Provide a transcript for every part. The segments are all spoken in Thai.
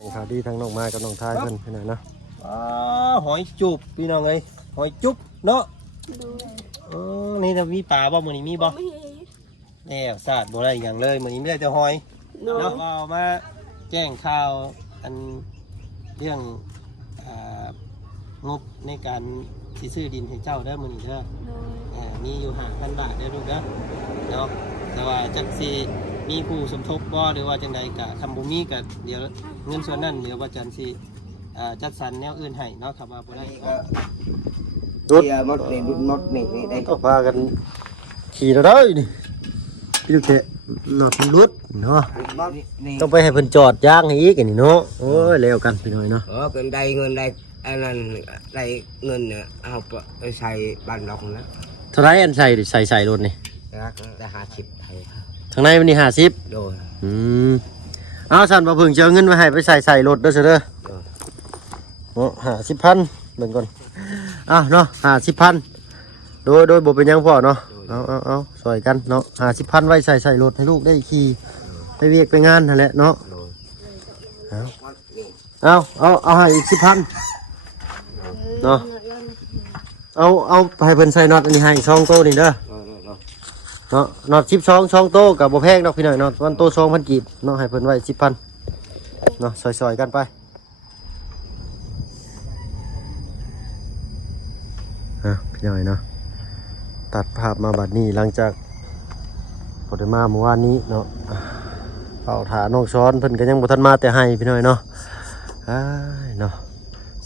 ข่าวดีทั้งน้องไม้กับน้องทายเพิ่นพี่น้องเนาะหอยจุบพี่น้องเอ้ยหอยจุบเนาะนี่จะมีปลาบ่มื้อนี้มีบ่แน่สาดบ่ได้อย่างเลยมื้อนี้ไม่ได้แต่หอยเนาะเอามาแจ้งข่าวอันเรื่องงบในการสิซื้อดินให้เจ้าเด้อมื้อนี้เด้อมีอยู่ 5,000 บาทเด้อลูกเด้อเนาะแต่ว่าจักสิมีผู้สมทบบ่หรือว่าจังใดก็คำบ่มีก็เดี๋ยวเงินส่วนนั้นเดี๋ยวว่าจันสิจัดสรรแนวอื่นให้เนาะครับว่าบ่ได้ก็ดุดมดนี่ได้ก็พากันขี่แล้วเด้อนี่พี่ลูกเตะหลอดมันรุดเนาะต้องไปให้เพิ่นจอดย่างให้อีกอันนี้เนาะโอ้ยแล้วกันพี่น้อยเนาะเกินได้เงินได้อันนั้นได้เงินเนี่ยเอาไปใช้บ้านดอกนะเท่าไรอันใส่รถนี่ได้50ไทยทางในมันนี่50โดยเอาสั่นบ่เพิ่งจะเอาเงินไว้ให้ไปใส่รถเด้อเด้อเนาะ50,000เบิ่งก่อนเนาะ50,000โดยบ่เป็นหยังพ่อเนาะเอาซอยกันเนาะ50,000ไว้ใส่รถให้ลูกได้ขี่ไปเวียกไปงานนั่นแหละเนาะเอาให้อีก10,000เนาะเอาให้เพิ่นใส่น็อตอันนี้ให้2โตนี่เด้อเนาะน็อต12โตกับบ่แพงดอกพี่น้อยเนาะวันโต2,000กีบเนาะให้เพิ่นไว้10,000เนาะซอยๆกันไปพี่น้อยเนาะตัดภาพมาบัดนี้หลังจากพอได้มาเมื่อวานนี้เนาะเป่าถาน้องซ้อนเพิ่นก็ยังบ่ทันมาแต่ให้พี่น้อยเนาะเนาะ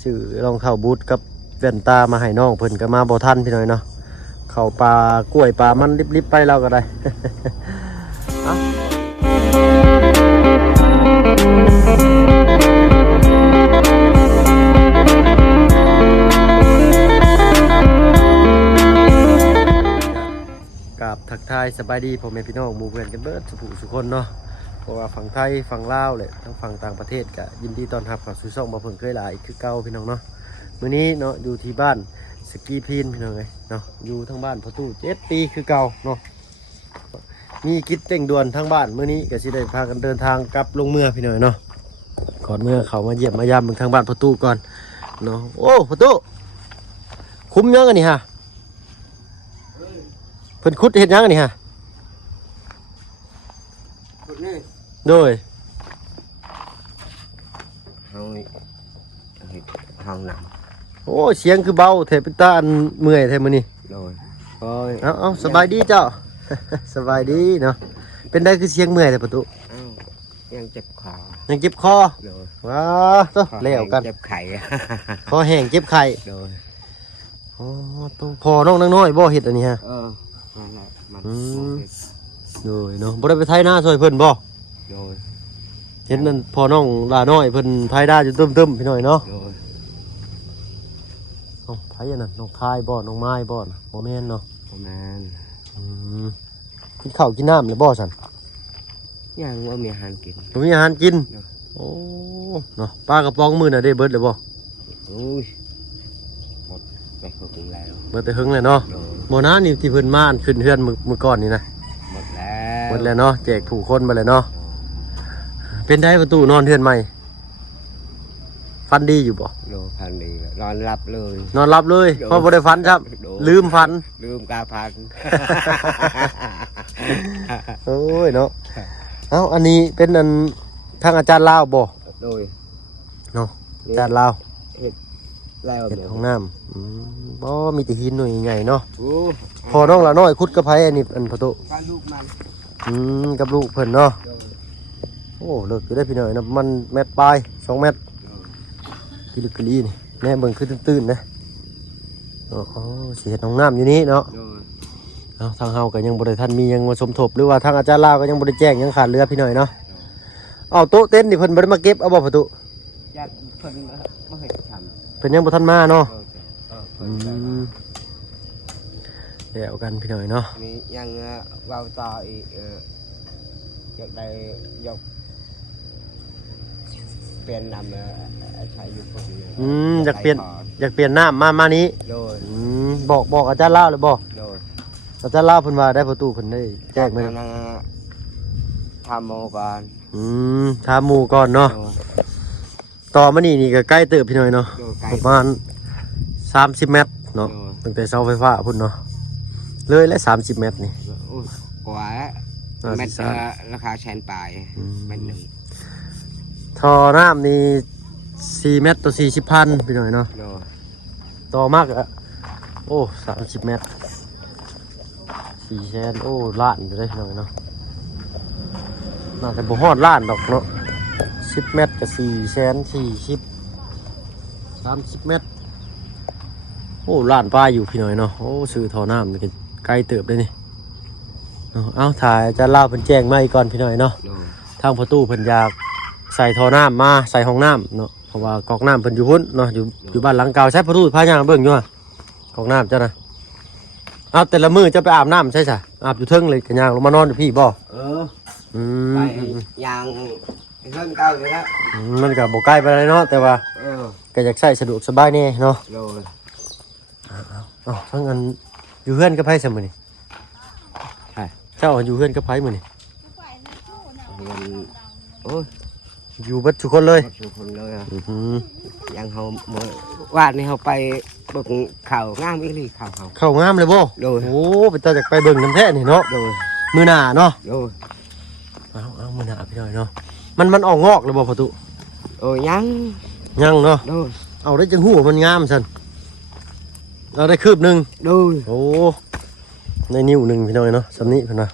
ซื้อรองเท้าบูทกับแว่นตามาให้น้องเพิ่นก็มาบ่ทันพี่น้อยเนาะเข้าปลากล้วยปลามันริบๆไปแล้วก็ได้กับทักทายสบายดีพ่อแม่พี่น้องหมู่เพื่อนกันเบิดสุคนเนาะเพราะว่าฝั่งไทยฝั่งลาวเลยทั้งฝั่งต่างประเทศก็ยินดีต้อนรับเข้าสู่ช่องบ่เพิ่งเคยหลายคือเก่าพี่น้องเนาะมื้อนี้เนาะอยู่ที่บ้านสกีพีนพี่น้องเนาะอยู่ทั้งบ้านพ่อตู้7 ปีคือเก่าเนาะมีกิจเร่งด่วนทั้งบ้านมื้อนี้ก็สิได้พากันเดินทางกลับลงเมื่อพี่น้องเนาะก่อนเมื่อเขามาเยี่ยมมายามเบิ่งทางบ้านพ่อตู้ก่อนเนาะโอ้พ่อตู้คุ้มยังอันนี้ฮะเพิ่นขุดเฮ็ดยังอันนี้ฮะโดยห้องน้ำโอ้เสียงคือเบาแทบเป็นตาอันเมื่อยแทบมื้อนี้โดยเอาสบายดีเจ้า สบายดีเนาะเป็นได้คือเสียงเมื่อยแต่ประตูยังเจ็บคอว้าต้องเลี้ยวกันเจ็บไข่คอแห้งเจ็บไข่ต้องพอน้องน้อยบ่เฮ็ดอันนี้ฮะโดยเนาะบ่ได้ไปไถนาซอยเพิ่นบ่โดยเห็นนั่นพอน้องลาน้อยเพิ่นไถนาจนตึมๆพี่น้อยเนาะไผอันนั้นน้องคายบ่น้องไม้บ่บ่แม่นเนาะบ่แม่นกินข้าวกินน้ำหรือบ่ซั่นยังบ่มีอาหารกินบ่มีอาหารกินโอ้เนาะปลากระป๋องมื้อน่ะได้เบิดแล้วบ่โอ้ยหมดไปหึงแล้วเบิดแต่หึงเลยเนาะบ่นะนี่ที่เพิ่นมาขึ้นเฮือนมื้อก่อนนี่นะหมดแล้วเนาะแจกผู้คนมาเลยเนาะเป็นได้ประตูนอนเฮือนใหม่ฟันดีอยู่บ่ฟันดีนอนหลับเลยเพราะบ่ได้ฟันครับลืมฟันลืมกาพันโอ้ยเนาะอันนี้เป็นอันทางอาจารย์ลาวบ่โดยเนาะอาจารย์ลาวเฮ็ดห้องน้ำบ่มีแต่หินหน่อยใหญ่เนาะพอน้องละน้อยขุดกระไผอันนี้อันประตูลูกมันกับลูกเพิ่นเนาะโอ้เลิกอยู่ได้พี่น้อยนะมันเม็ดปลาย2 เมตรกิลึกกะลีนี่แน่เบิ่งคือตื้นๆนะสิเฮ็ดห้องน้ำอยู่นี้เนาะทางเฮาก็ยังบ่ได้ทันมียังมาสมทบหรือว่าทางอาจารย์ลาวก็ยังบ่ได้แจ้งยังขาดเรือพี่น้อยเนาะโต๊ะเต็นท์นี่เพิ่นบ่ได้มาเก็บเอาบ่ประตูญาติเพิ่นบ่เฮ็ดทำเพิ่นยังบ่ทันมาเนาะเดี๋ยวกันพี่น้อยเนาะนี่ยังเว้าต่ออีกอยากได้ยกเปลี่ยนน้ำใช้อยู่คนอยากเปลี่ยนน้ำมานี้บอกอาจารย์ลาวเลยบอกอาจารย์ลาวเพิ่นว่าได้ประตูเพิ่นได้แจ้งไหมทำหมู่ก่อนทำหมู่ก่อนเนาะ ต่อมานี่ก็ใกล้เติบพี่น้อยเนาะ โดยไกล ประมาณ30 เมตรเนาะ โดย ตั้งแต่เสาไฟฟ้าพุ่นเนาะเลยและ30 เมตรนี่ โอ้ยกว่าแล้ว น่า เม็ด สิทราบ ราคาแชนปลายเม็ดหนึ่ง ท่อน้ำนี่4 เมตรต่อ40,000พี่น้อยเนาะ โดย ต่อมากอะโอ้30 เมตร4แสนโอ้ล้านอยู่ได้พี่น้อยเนาะน่าจะบ่ฮอดล้านดอกเนาะ10 เมตรก็4แสน40 30 เมตรโอ้ล้านป้ายอยู่พี่น้อยเนาะโอ้ซื้อท่อน้ำนี่ก็ไกลเติบเลยนี่เนาะเอาถ่ายอาจะเล่าเพิ่นแจ้งมาอีกก่อนพี่น้อยเนาะ โดย ทางประตูเพิ่นอยากใส่ท่อน้ำมาใส่ห้องน้ำเนาะเพราะว่าก๊อกน้ำเพิ่นอยู่พุ่นเนาะอยู่บ้านหลังเก่าใช้ประตูพายางเบิ่งอยู่อะก๊อกน้ำเจ้านะเอาแต่ละมื้อจะไปอาบน้ำใช่จ้ะอาบอยู่เทิงเลยกันยางลงมานอนอยู่พี่บ่ เออ อื ไป ม ยางเริ่มเก้าอยู่แล้ว มันก็บ่ใกล้ไปานใดเนาะแต่ว่า เออ ก็อยากใช้สะดวกสบายแน่เนาะ โดย อ้าวทั้งอันอยู่เฮือนกับไผซะมื้อนี้ ใช่ เจ้าอยู่เฮือนกับไผมื้อนี้ มันโอ้ย อยู่เบิดทุกคนเลย ทุกคนเลยอะ อือหือ ยังเขาเมื่อวานนี้เขาไปเบิ่งข่าวงามอีหลีข่าวเขา เข้างามเลยบ่ โดย โอ้เป็นตาจากไปเบิ่งน้ำแท้นี่เนาะ โดย มื้อหน้าเนาะ โดย เอามื้อหน้าพี่น้อยเนาะมันออกงอกเลยบ่ประตู โอ้ยยัง ยังเนาะ โดย เอาได้จังหู้มันงามซั่นเอาได้คืบหนึง โดย โอ้ในนิ้วหนึงพี่น้อยเนาะสำนี้เพิ่นว่า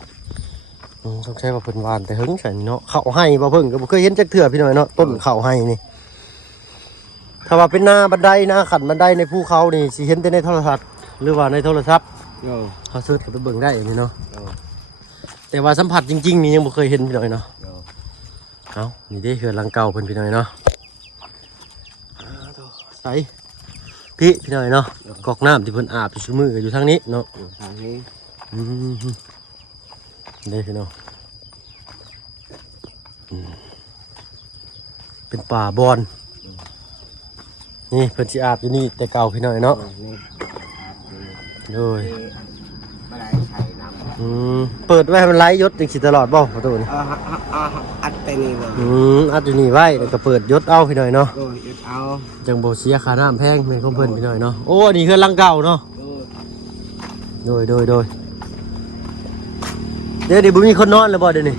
ต้องใช้ว่าเพิ่นหวานแต่หึงใส่เนาะเข้าให้บ่เพิ่งก็บ่เคยเห็นจักเทื่อพี่น้อยเนาะต้นเข้าให้นี่ถ้าว่าเป็นหน้าบันไดหน้าขันบันไดในภูเขานี่สิเห็นแต่ในโทรทัศน์หรือว่าในโทรศัพท์ โดย เขาซื้อก็ไปเบิ่งได้นี่เนาะ โดย แต่ว่าสัมผัสจริงๆนี่ยังบ่เคยเห็นพี่น้อยเนาะ โดย เอานี่ได้เขื่อนหลังเก่าเพิ่นพี่น้อยเนาะใส่พี่น้อยเนาะกอกน้ำที่เพิ่นอาบอยู่ซุมื้อก็อยู่ทางนี้เนาะ อยู่ทางนี้ อืมได้พี่น้องเป็นป่าบอนนี่เพิ่นสิอาบอยู่นี่แต่เก่าพี่น้อยเนาะ นี่ โดย ไม่ได้ใช้น้ำ เปิดไว้ให้มันไล่ยศจังสิตลอดบ่ประตูนี่ อัดไปนี่เลย อัดอยู่นี่ไว้แล้วก็เปิดยศเอาพี่น้อยเนาะ โดยหยุดเอา จังบ่เสียค่าน้ำแพงแม่นของเพิ่นพี่น้อยเนาะโอ้อันนี้เฮือนหลังเก่าเนาะ โดย โดยเดี๋ยวบ่มีคนนอนแล้วบ่เดี๋ยวนี้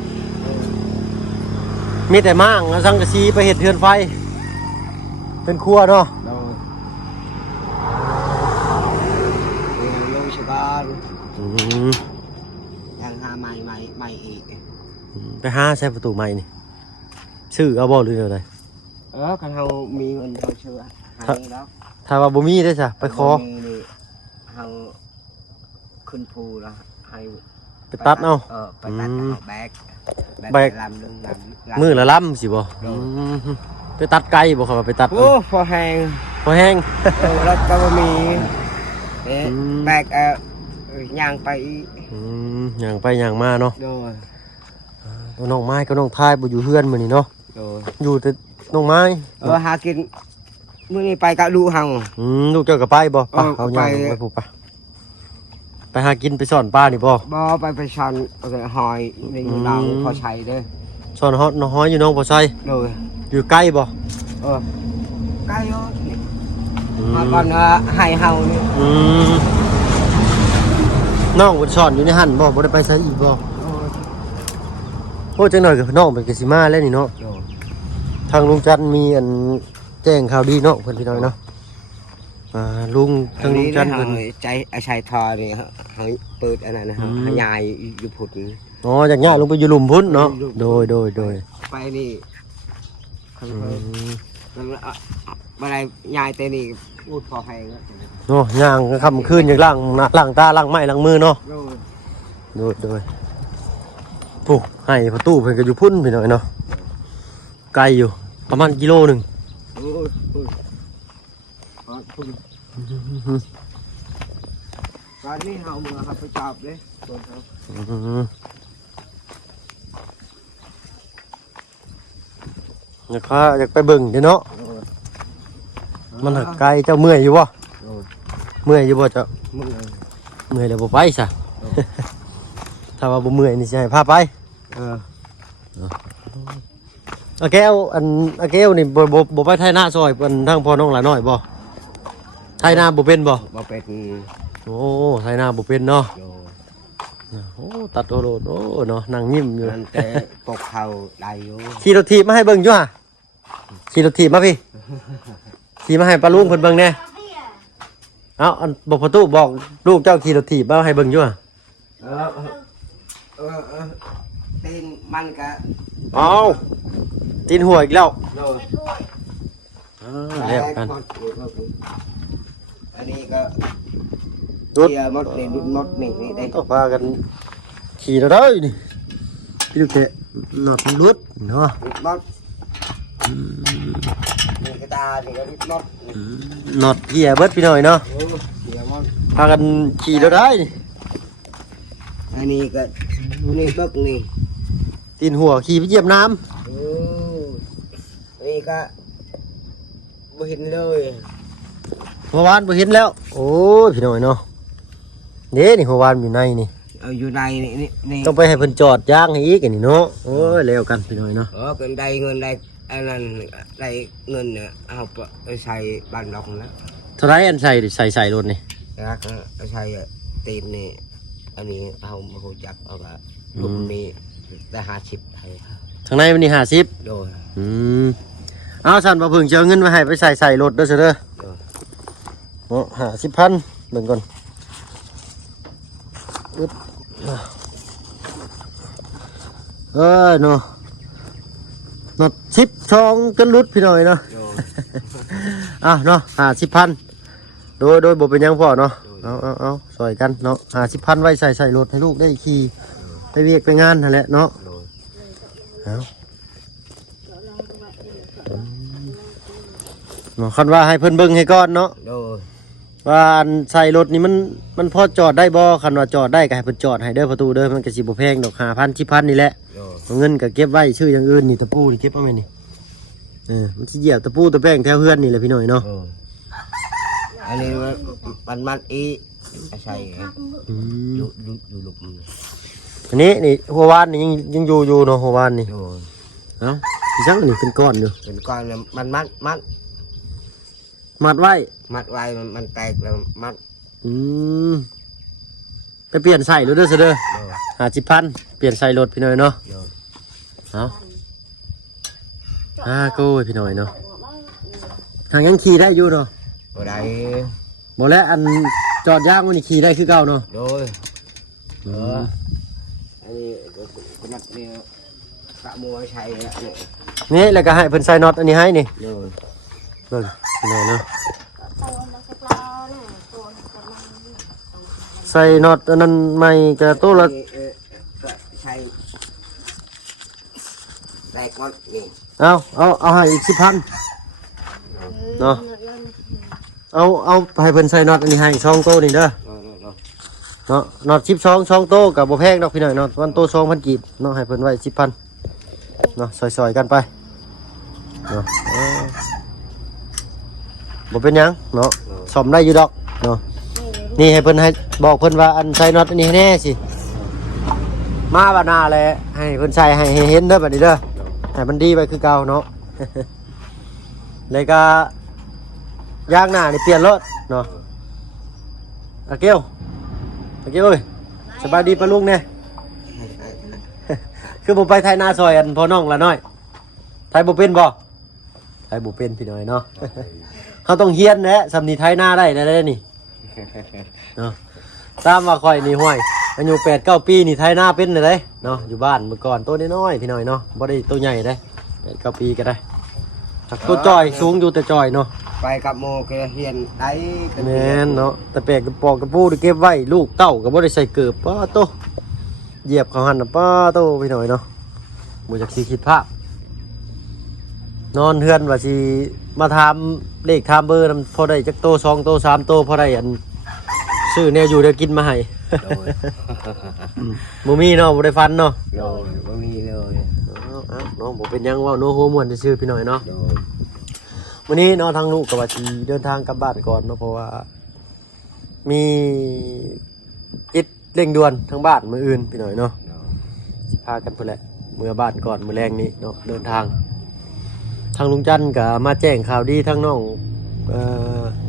มีแต่ม่างแล้วสังกะสีไปเฮ็ดเรือนไฟ เป็นครัวเนาะ โดยลงชบาน อืม ยังหาใหม่อีก ไปหาใช้ประตูใหม่นี่ชื่อเอาบ่หรืออะไร คันเขามีเงินเขาเชื่อหาเองแล้ว ถ้าว่าบ่มีได้จ้ะไปขอ เขาขึ้นภูแล้วให้ ไปตัดเอา ไปตัดเอาแบก แบก ลำหนึงลำ มือละล่ำสิบ่ไปตัดไก่บ่เขาว่าไปตัด โอ้พอแห้ง พอแห้ง แล้วก็บ่มี อืม แบกย่างไปอีก อย่างไปอย่างมาเนาะ โดย น้องไม้กับน้องทายบ่อยู่เฮือนมื้อนี้เนาะ โดย อยู่แต่น้องไม้ หากินมื้อนี้ไปกะดูเฮา ลูกเจ้าก็ไปบ่ไป เออ เอาย่าง ไป ไปผูกไปหากินไปสอนป้านี่บ่ บ่ไปชันหอยในลาวพอใช้เด้อ สอนฮอดน้องฮ้อยอยู่น้องบ่ใช่ โดย อยู่ใกล้บ่ ใกล้ยอดนี่ อื มาก่อนให้เฮานี่ อืมน้องบ่สอนอยู่ในหั่นบ่บ่ได้ไปไสอีกบ่ โอ้จังหน่อยกับน้องเป็นกสิมาแล้วนี่เนาะ โดย ทางลุงจันทร์มีอันแจ้งข่าวดีเนาะเพิ่นพี่น้อยเนาะลุงทางลุงจันทร์เพิ่น ใจชายทอนี่เฮาเปิดอันนั้นนะฮะยายอยู่พุทธ อ๋อจากย่าลงไปอยู่หลุมพุ่นเนาะโดย ไปนี่ อืม บ่ได้ยายแต่นี่พูดพอแพงแล้ว เนาะย่างค่ำคืนอย่างล้างหน้าล้างตาล้างไม้ล้างมือเนาะ โดยปุ๊ให้ประตูเพิ่นก็อยู่พุ่นพี่น้อยเนาะไกลอยู่ประมาณกิโลหนึง โอ้ยตอนนี้เฮามือครับไปจับเลยตัวเขา อยากไปเบิ่งเด้เนาะมันหักไกลเจ้าเมื่อยอยู่บ่เมื่อยอยู่บ่เจ้า มึง เมื่อยแล้วบ่ไปซะ ถ้าว่าบ่เมื่อยนี่สิให้พาไป อาแก้วอันอาแก้วนี่บ่ไปไทยหน้าซอยเพิ่นทางพ่อน้องหลาน้อยบ่ไทยหน้าบ่เป็นบ่ บ่เป็น โอ้ไทยหน้าบ่เป็นเนาะ โย โอ้ตัดโอโลดโอ้เนาะนั่งยิ้มอยู่ มันแต่ปกเขาได้อยู่ ขี่รถถีบมาให้เบิ่งอยู่ห่ะขี่รถถีบมาพี่ขี่มาให้ป้าลุงเพิ่นเบิ่งแน่เอ้าอันบอกประตูบอกลูกเจ้าขี่รถถีบมาให้เบิ่งอยู่ห่ะ เออตีนมันก็ เอาตีนหัวอีกแล้ว โดน แล้วกัน อันนี้ก็ รุด เกียร์มดนี่ดุดมดนี่ได้ ต้องพากันขี่แล้วได้นี่พี่ลูกเตะหลอดมันรุดเนาะ ดุดมดนี่ก็ตานี่ก็ดุดมด หลอดเกียร์เบิดพี่หน่อยเนาะ เกียร์มด พากันขี่แล้วได้นี่ อันนี้ก็นี่บึกนี่ ตีนหัวขี่ไปเหยียบน้ นี่ก็บ่เห็นเลย ำเมื่อวานบ่เห็นแล้ว โอ้ยพี่หน่อยเนาะเด้นี่เมื่อวานอยู่ในนี่ เอาอยู่ในนี่ ต้องไปให้เพิ่นจอดย่างให้อีกอันนี่เนาะโอ้ยแล้วกันพี่หน่อยเนาะ เกินได้เงินได้อันนั้นได้เงินเนี่ยเอาไปใช้บ้านเราแล้ว เท่าไรอันใส่รถนี่ แล้วก็ใช้ตีนนี่อันนี้เอามาหูจับเอาละลุมนี่ได้50ไทย ทางในมันนี่50 โดย เอาสั่นบ่เพิ่งจะเอาเงินมาให้ไปใส่รถเด้อเด้อ โดย เนาะ50,000เบิ่งก่อนอึ๊บเนาะน็อต10ช่องกันรุดพี่หน่อยเนาะ โดย อ้าวเนาะ50,000โดยบ่เป็นหยังพ่อเนาะเอาซอยกันเนาะ50,000ไว้ใส่รถให้ลูกได้ขี่ไปเวียกไปงานนั่นแหละเนาะ โดย เอาเนาะคันว่าให้เพิ่นเบิ่งให้ก่อนเนาะ โดย ว่าอันใส่รถนี่มันพอจอดได้บ่คันว่าจอดได้ก็ให้เพิ่นจอดให้เด้อประตูเด้อมันก็สิบ่แพงดอก5,000 10,000นี่แหละ โดย เอาเงินก็เก็บไว้ชื่ออย่างอื่นนี่ตะปูนี่เก็บเอาไว้นี่มันสิเหยียบตะปูตะแป้งแถวเฮือนนี่แหละพี่หน่อยเนาะ โดยอันนี้มันอีใช่ อืม อยู่ลุม อันนี้นี่หัววานนี่ยังอยู่เนาะหัววานนี่ โดย เอ้าสิจังนี่เป็นก้อนอยู่ เป็นก้อนมันมัดไว้ มัดไว้มันแตกแล้วมัด อืมไปเปลี่ยนใส่รถเด้อซะเด้อ โดย 50,000เปลี่ยนใส่รถพี่หน่อยเนาะ โดย เอากูพี่หน่อยเนาะทางยังขี่ได้อยู่เนาะ บ่ได้ บ่แล้วอันจอดยางมันนี่ขี่ได้คือเก่าเนาะ โดยอันนี้ก็มัดนี่กะมัวใช้เนี่ย นี่แล้วก็ให้เพิ่นใส่น็อตอันนี้ให้นี่ โดย เบิ่งพี่หน่อยเนาะใส่น็อตอันนั้นใหม่ก็ตัวละ ก็ใช้แตกมัดนี่ เอาให้อีก10,000เนาะเอาให้เพิ่นใส่น็อตอันนี้ให้2โตนี่เด้อเนาะน็อต12 2โตก็บ่แพงดอกพี่หน่อยเนาะวันโต2,000กีบเนาะให้เพิ่นไว้10,000เนาะซอยๆกันไปเนาะบ่เป็นหยังเนาะซ่อมได้อยู่ดอกเนาะนี่ให้เพิ่นให้บอกเพิ่นว่าอันใส่น็อตอันนี้ให้แน่สิมาบัดหน้าแหละให้เพิ่นใส่ให้เห็นเด้อบัดนี้เด้อให้มันดีไปคือเก่าเนาะ เลยก็ยางหน้านี่เปลี่ยนรถเนาะอาเกียวเอ้ยสบายดีปะลุงเนี่ย คือผมไปไทยนาซอยอันพ่อน้องละน้อยไทยบ่เป็นบ่ไทยบ่เป็นพี่น้อยเนาะ เขาต้องเฮียนแหละสำนีไทยนาได้นี่เนาะตามว่าข่อยนี่ห้วยอายุ8-9 ปีนี่ไทยนาเป็นเลยเนาะอยู่บ้านเมื่อก่อนตัวน้อยๆพี่น้อยเนาะบ่ได้ตัวใหญ่ได้8-9 ปีก็ได้ตัวจอยสูงอยู่แต่จอยเนาะ ไปกับโมเกเฮียนได้ แม่นเนาะแต่แปลกกระปอกกระปูที่เก็บไว้ลูกเต้าก็บ่ได้ใส่เกือบป้าโตเหยียบเขาหันน่ะป้าโตพี่น้อยเนาะบ่จักสิคิดภาพนอนเฮือนว่าสิมาถามเลขถามเบอร์นำพอได้จักโต2โต3โตพอได้อันซื้อแนวอยู่แนวกินมาให้ บ่มีเนาะบ่ได้ฟันเนาะ โดยบ่มีเลย เนาะบ่เป็นหยังเว้าโนโฮม่วนซื่อๆพี่น้อยเนาะ โดย วันนี้เนาะทางลูกกับว่าสิเดินทางกลับบ้านก่อนเนาะเพราะว่ามีกิจเร่งด่วนทางบ้านมื้ออื่นพี่น้อยเนาะสิพากันพุ่นแหละเมื่อบ้านก่อนมื้อแรงนี้เนาะเดินทาง ทางลุงจันทร์ก็มาแจ้งข่าวดีทั้งน้อง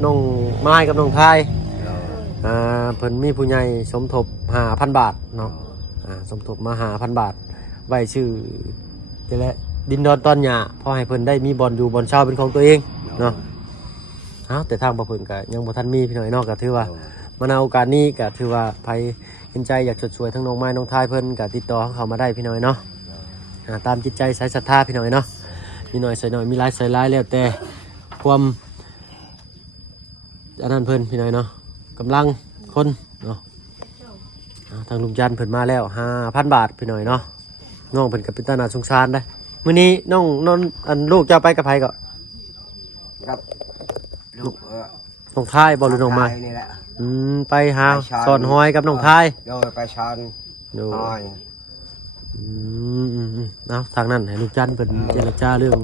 น้องไม้กับน้องทายเพิ่นมีผู้ใหญ่สมทบ5,000 บาทเนาะสมทบมา5,000 บาทไว้ชื่อนี่แหละดินดอนตอนหญ้าพอให้เพิ่นได้มีบ่อนอยู่บ่อนเช่าเป็นของตัวเองเนาะแต่ทางบ่เพิ่นก็ยังบ่ทันมีพี่น้อยเนาะก็ถือว่ามาในโอกาสนี้ก็ถือว่าใครเห็นใจอยากชดช่วยทั้งน้องไม้น้องทายเพิ่นก็ติดต่อเข้ามาได้พี่น้อยเนาะตามจิตใจสายศรัทธาพี่น้อยเนาะมีหน่อยใส่หน่อยมีหลายใส่หลายแล้วแต่ความอันนั้นเพิ่นพี่น้อยเนาะกำลังคนเนาะทางลุงจันทร์เพิ่นมาแล้ว5,000 บาทพี่น้อยเนาะน้องเพิ่นก็เป็นตาหน้าสงสารได้มื้อนี้น้องอันลูกจะไปกับไผก็ ครับลูก น้องทายบ่หรือน้องไม้ นี่แหละ ไปหาสอนหอยกับน้องทาย โดยไปช้อน ดู น้อย ทางนั้นให้ลุงจันทร์เพิ่นเจรจาเรื่อง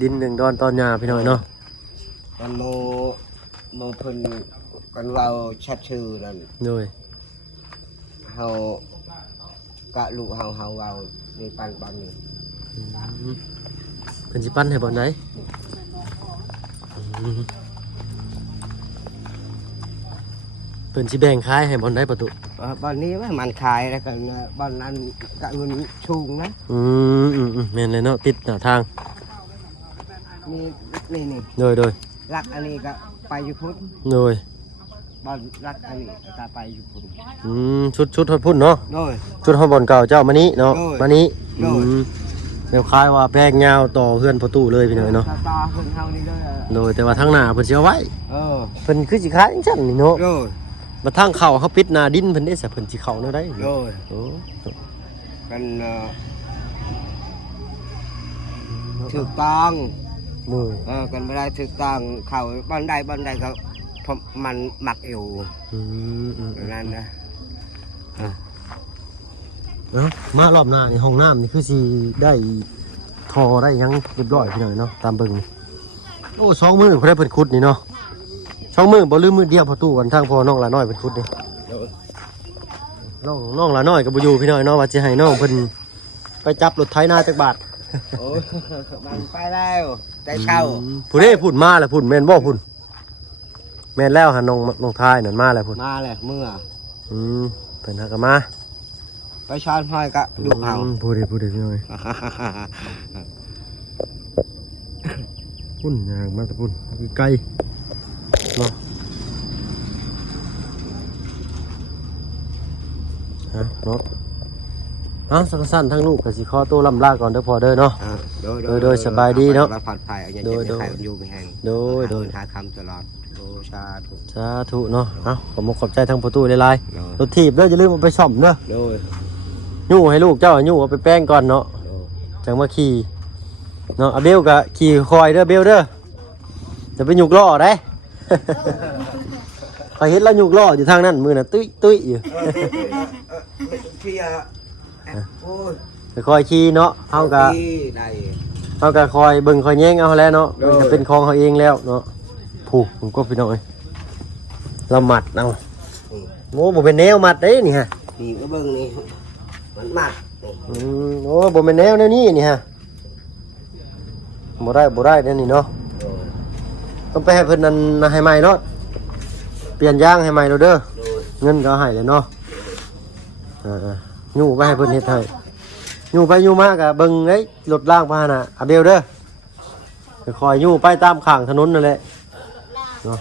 ดิน1 ดอนตอนหญ้าพี่น้อยเนาะ มันโมเพิ่นกันเราชัดชื่อนั่น โดย เฮากะลูกเฮาเว้าในปันนี่ เพิ่นสิปั้นให้บ่อนใดเพิ่นสิแบ่งขายให้บ่อนใดประตู บ้านนี้ว่ามันขายแล้วกันบ้านนั้นกะเงินชูงนะ แม่นเลยเนาะติดหน้าทาง นี่ โดย รักอันนี้ก็ไปอยู่พุ่น โดย บ้านรักอันนี้ก็ไปอยู่พุ่น ชุดฮอดพุ่นเนาะ โดย ชุดฮอดบ่อนเก่าเจ้ามานี้เนาะ โดย มานี้ โดย แนวคล้ายว่าแพงยาวต่อเฮือนประตูเลยพี่น้อยเนาะ ตาเพิ่นเฮานี่เด้อ โดยแต่ว่าทางหน้าเพิ่นสิเอาไว้ เพิ่นคือสิขายจังซั่นนี่เนาะ โดย มาทางเข้าเฮาปิดหน้าดินเพิ่นได้ซะเพิ่นสิเข้าแนวใด โดย โอ้ กันถูกต้อง โดย กันไม่ได้ถูกต้องเขาบ้านใดก็เพราะมันหมักอยู่นั่นนะ มารอบหน้านี่ห้องน้ำนี่คือสิได้ทอได้ยังเรียบร้อยพี่น้อยเนาะตามเบิ่งนี่โอ้2 มื้อเพิ่นได้เพิ่นขุดนี่เนาะ2 มื้อบ่ลืมมื้อเดียวพอตู้วันทางพ่อน้องหลาน้อยเพิ่นขุดนี่น้องหลาน้อยก็บ่อยู่พี่น้อยเนาะว่าสิให้น้องเพิ่นไปจับรถไถนาจักบาท โอ้ยมันไปแล้วแต่เช่า ผู้ใดพูดมาแล้วพูดแม่นบ่พูดแม่นแล้วหาน้องทายนั่นมาแล้วพูด มาเลยเมื่อ เพิ่นหาก็มา ไปช้อนห้อยก็ลูกเฮา พูดดิพี่น้อยพุ่นยางมาแต่พุ่นคือไกลเนาะเนาะสั้นๆทั้งลูกกับสิขอตัวลำลาก่อนเด้อพอเด้อเนาะโดยสบายดีเนาะ ปลอดภัยอย่า โดย ใครอยู่ไม่แห้ง โดย หาคำตลอดโอ้ชาถูก สาธุเนาะขอบใจทางประตูหลาย โดย ๆรถถีบเด้ออย่าลืมเอาไปซ่อมเด้อ โดย ยู่ให้ลูกเจ้ายู่เอาไปแป้งก่อนเนาะจังว่าขี่เนาะเบลก็ขี่คอยเด้อเบลเด้อจะไปหยุกล้อได้ ไปเห็นแล้วหยุกล้ออยู่ทางนั้นมือน่ะตุ้ยอยู่ ที่โอ้ย ไปคอยขี่เนาะเฮาก็ ได้ คอยเบิ่งคอยแย่งเอาแล้วเนาะ โดย มันจะเป็นของเขาเองแล้วเนาะผูกผมก็พี่น้อยเราหมัดเอาโอ้บ่เป็นแนวหมัดเด้นี่ฮะ นี่ก็เบิ่งนี่มันมัดนี่ โอ้บ่เป็นแนวนี่นี่ฮะบ่ได้เด้นี่เนาะ โดย ต้องไปให้เพิ่นนั่นให้ใหม่เนาะเปลี่ยนยางให้ใหม่เราเด้อ โดย เงินก็เอาให้เลยเนาะยู่ไปให้เพิ่นเฮ็ดให้ยู่ไปยู่มากะเบิ่งเด้รถล่างพาหนะอาเบลเด้อคอยยู่ไปตามข้างถนนนั่นแหละเนาะ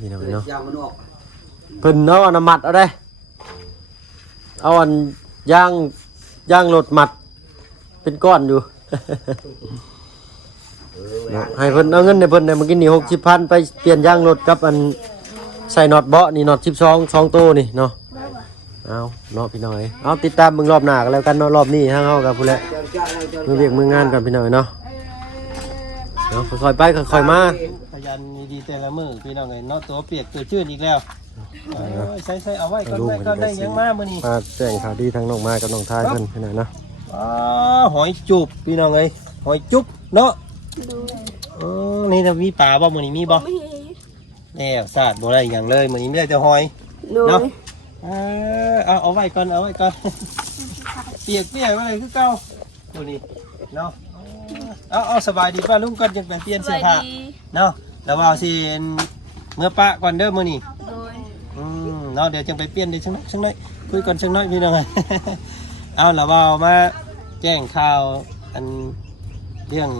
นี่เนาะ ยางมันออก เพิ่นเอาอันมัดเอาได้เอาอันยางรถมัดเป็นก้อนอยู่ ให้เพิ่นเอาเงินให้เพิ่นได้เมื่อกี้นี่60,000ไปเปลี่ยนยางรถกับอันใส่น็อตเบาะนี่น็อต12 2ตัวนี่เนาะเอาเนาะพี่น้อยเอาติดตามมึงรอบหน้ากันแล้วกันเนาะรอบนี้ทางเฮากับผู้แหละมือเวียกมืองานกันพี่น้อยเนาะเนาะค่อยๆไปค่อยๆมา พยันดีแต่ละมือพี่น้องไงเนาะตัวเปียกตัวชื้นอีกแล้วใส่เอาไว้ก่อนได้ยังมามื้อนี้ มาแจ้งข่าวดีทางน้องมากับน้องทายเพิ่นพี่น้อยเนาะ หอยจุบพี่น้องไงหอยจุบเนาะนี่จะมีปลาบ่มื้อนี้มีบ่แล้วสาดบ่ได้อย่างเลยมื้อนี้ไม่ได้แต่หอยเนาะเอาไว้ก่อนเปียกไว้เลยคือเก่ามื้อนี้ เนาะเอาสบายดีป่ะลุงก่อนจังไปเปลี่ยนเสื้อผ้าเนาะแล้วว่าสิเมื่อปะก่อนเด้อมื้อนี้ โดย เนาะเดี๋ยวจังไปเปลี่ยนได้จังน้อยคุยก่อนจังน้อยพี่น้อง เอาแล้วว่ามาแจ้งข่าวอันเรื่อง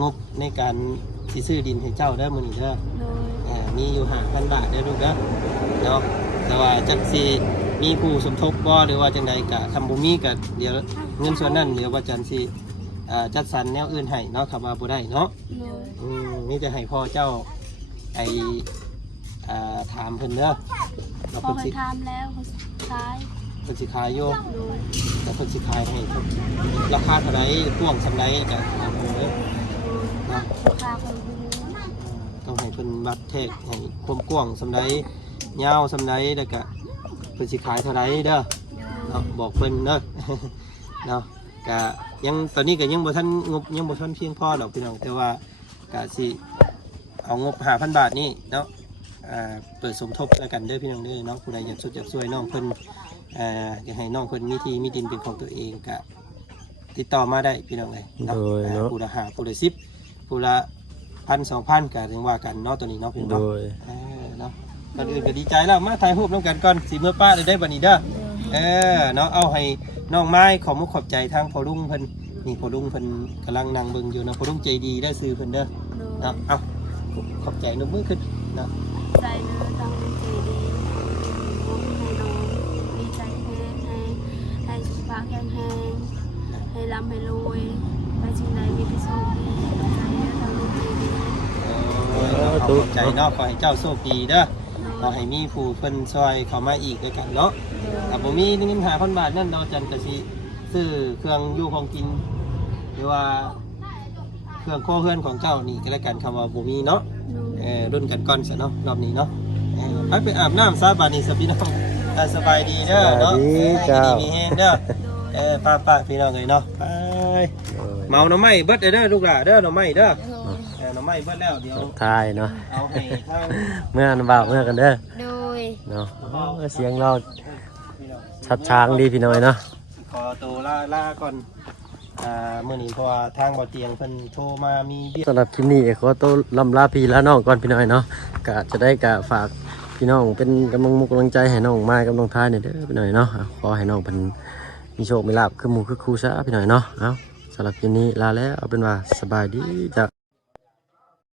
งบในการสิซื้อดินให้เจ้าเด้อมื้อนี้เด้อ โดย มีอยู่5,000 บาทเด้อลูกเด้อเนาะแต่ว่าจักสิมีผู้สมทบบ่หรือว่าจังใดก็คำบ่มีก็เดี๋ยวเงินส่วนนั้นเดี๋ยวว่าจันสิจัดสรรแนวอื่นให้เนาะครับว่าบ่ได้เนาะ โดย นี่จะให้พ่อเจ้าไอถามเพิ่นเด้อเรา พอ เพิ่น ไป สิ ทำแล้วท้าย เพิ่นสิขายอยู่ โดย แล้วเพิ่นสิขายให้ครับราคาเท่าใดพ่วงสำไรก็เอาเพิ่นเด้อเนาะ ค่าคนดู ต้องให้เพิ่นบัดเทกให้ความกว้างสำไรยาวสำไรแล้วก็เพิ่นสิขายเท่าใดเด้อเนาะบอกเพิ่นเด้อ เนาะก็ยังตอนนี้ก็ยังบ่ทันงบยังบ่ทันเพียงพอดอกพี่น้องแต่ว่าก็สิเอางบ 5,000 บาทนี่เนาะเปิดสมทบแล้วกันเด้อพี่น้องเด้อเนาะผู้ใดอยากสุดอยากช่วยน้องเพิ่นอยากให้น้องเพิ่นมีที่มีดินเป็นของตัวเองก็ติดต่อมาได้พี่น้องเลยเนาะผู้ละ5ผู้ละ10ผู้ละ1,000-2,000ก็ถึงว่ากันเนาะตัวนี้เนาะพี่น้อง โดย เนาะก่อนอื่นก็ดีใจแล้วมาถ่ายรูปน้องกันก่อนสิเมื่อป้าได้บัดนี้เด้อเนาะเอาให้น้องไม้ขอมุกขอบใจทางพ่อลุงเพิ่นนี่พ่อลุงเพิ่นกำลังนั่งเบิ่งอยู่นะพ่อลุงใจดีได้ซื้อเพิ่นเด้อ โดย เนาะเอาขอบใจนกมือขึ้นเนาะ ใจเนื้อตังใจดีให้น้องมีใจแห้งให้สุขภาพแข็งแรงให้ร่ำให้รวยไปสิ่งใดมีที่สุขใจเนื้อตังใจดี ขอบใจเนาะขอให้เจ้าโชคดีเด้อขอให้มีผู้เพิ่นช่วยเข้ามาอีกด้วยกันเนาะถ้าบ่มีเงิน5,000 บาทนั่นเราจันก็สิซื้อเครื่องอยู่ของกินหรือว่าเครื่องโคเฮือนของเจ้านี่ก็แล้วกันคำว่าบ่มีเนาะ รุ่นกันก่อนซะเนาะรอบนี้เนาะไปอาบน้ำซะบาดนี้สพี่น้องสบายดีเด้อเนาะดีมีแฮงเด้อป้าพี่น้องเลยเนาะไปเมาหน่อไม้เบิดเด้อลูกหล่าเด้อหน่อไม้เด้อหน่อไม้เบิดแล้วเดี๋ยว ทายเนาะ เอาให้ทาง เมื่อนันบ่าวเมื่อกันเด้อ โดย เนาะเสียงเราชัดช้างดีพี่น้อยเนาะ ขอตัวลาก่อนมื้อนี้เพราะว่าทางบ่เตียงเพิ่นโทรมามีเบี้ย สำหรับคลิปนี้ขอตัวลำลาพี่และน้องก่อนพี่น้อยเนาะก็จะได้กะฝากพี่น้องเป็นกำลังใจให้น้องมากำลังท้ายเนี่ยเด้อพี่น้อยเนาะขอให้น้องเป็นมีโชคมีลาภคือหมู่คือครูซะพี่น้อยเนาะเอาสำหรับคลิปนี้ลาแล้วเอาเป็นว่าสบายดีจ้ะ